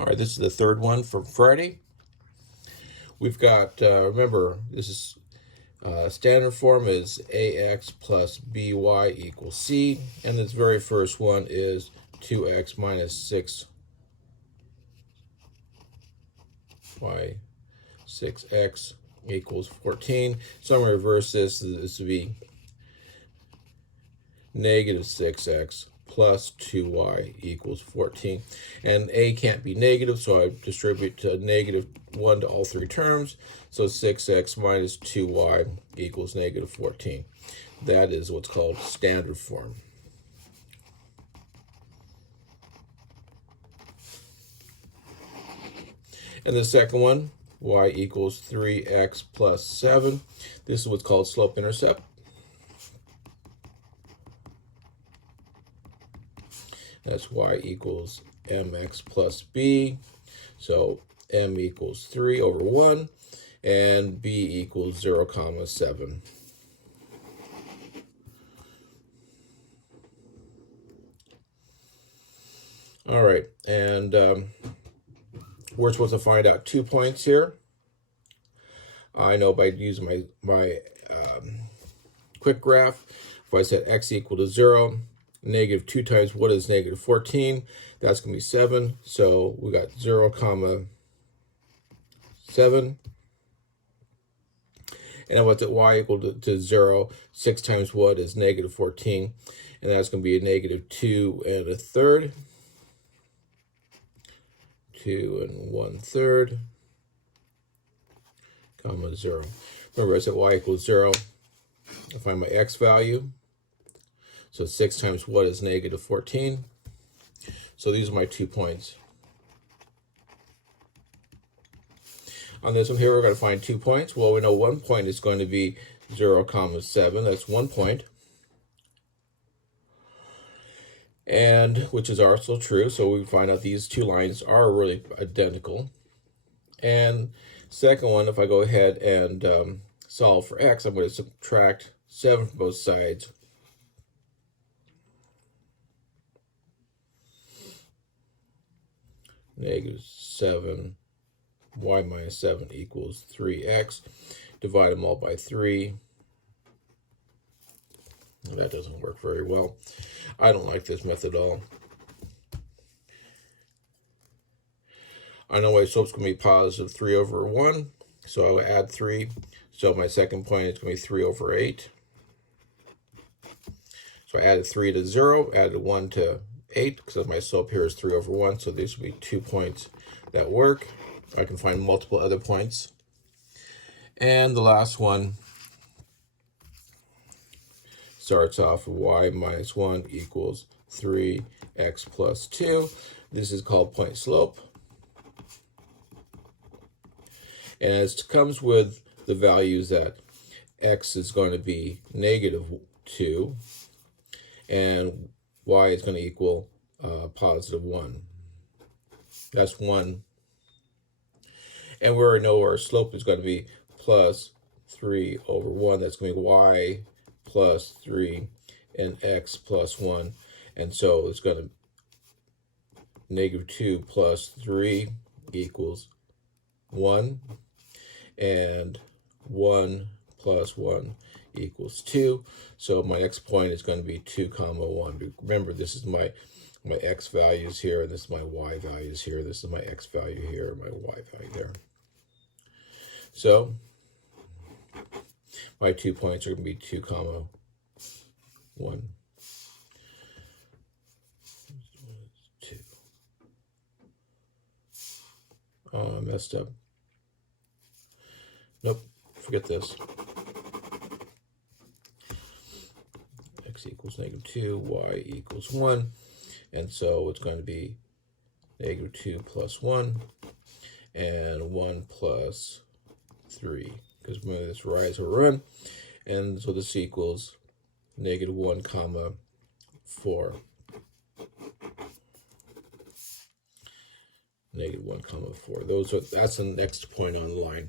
All right, this is the third one from Friday. We've got, remember, this is standard form is ax plus by equals c. And this very first one is 2x minus 6y 6x equals 14. So I'm going to reverse this. This would be negative 6x plus 2y equals 14. And a can't be negative, so I distribute to negative 1 to all three terms. So 6x minus 2y equals negative 14. That is what's called standard form. And the second one, y equals 3x plus 7. This is what's called slope-intercept. That's y equals mx plus b. So m equals 3 over 1, and b equals 0, 7. All right, and we're supposed to find out 2 points here. I know by using my quick graph, if I set x equal to 0, negative 2 times what is negative 14? That's going to be 7. So we got 0, 7. And I want that y equal to 0. 6 times what is negative 14? And that's going to be a negative 2 and a third. 2 and 1/3, comma 0. Remember, I said y equals 0. I find my x value. So 6 times what is negative 14? So these are my 2 points. On this one here, we're going to find 2 points. Well, we know 1 point is going to be 0, 7. That's 1 point. And which is also true. So we find out these two lines are really identical. And second one, if I go ahead and solve for x, I'm going to subtract 7 from both sides. Negative 7, y minus 7 equals 3x. Divide them all by 3. That doesn't work very well. I don't like this method at all. I know my slope's going to be positive 3 over 1, so I'll add 3. So my second point is going to be 3 over 8. So I added 3 to 0, added 1 to 8, because my slope here is 3 over 1, so these will be 2 points that work. I can find multiple other points. And the last one starts off with y minus 1 equals 3x plus 2. This is called point slope. And it comes with the values that x is going to be negative 2 and y is going to equal positive 1. That's 1. And we already know our slope is going to be plus 3 over 1. That's going to be y plus 3 and x plus 1. And so it's going to negative 2 plus 3 equals 1. And 1 plus 1 equals 2. So my next point is going to be 2, 1. Remember, this is my x values here, and this is my y values here. This is my x value here, and my y value there. So my 2 points are going to be 2, 1. 2. Oh, I messed up. Nope, forget this. X equals negative 2, y equals 1. And so it's going to be negative 2 plus 1 and 1 plus 3. Because remember, this rise or run. And so this equals negative 1, 4. Negative 1, 4. That's the next point on the line.